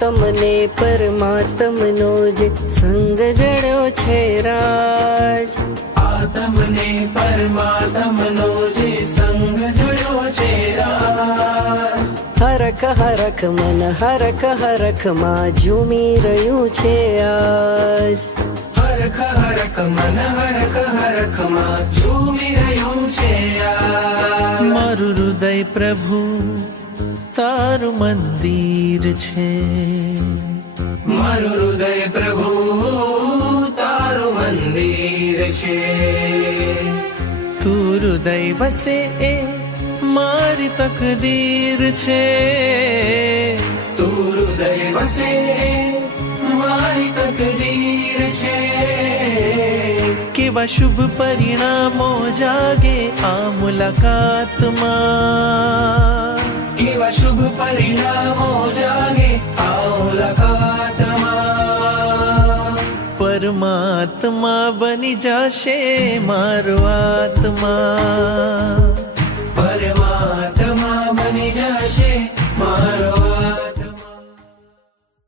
તમને પરમાત્મનો જે સંગ જડ્યો છે રાજ, તમને પરમાત્મનો જે સંગ જડ્યો છે રાજ, હરખ હરખ મન હરખ હરખ માં ઝૂમી રહ્યું છે આજ, હરખ હરખ મન હરખ હરખ માં ઝૂમી રહ્યું છે આજ. મારું હૃદય પ્રભુ તારું મંદિર છે, મારું હૃદય પ્રભુ તારું મંદિર છે, તું હૃદય વસે એ મારી તકદીર છે, તું હૃદય વસે મારી તકદીર છે. કેવા શુભ પરિણામો જાગે આ મુલાકાતમાં, કેવા શુભ પરિણામો જાગે આ મુલાકાતમાં, પરમાત્મા બની જશે મારો આત્મા.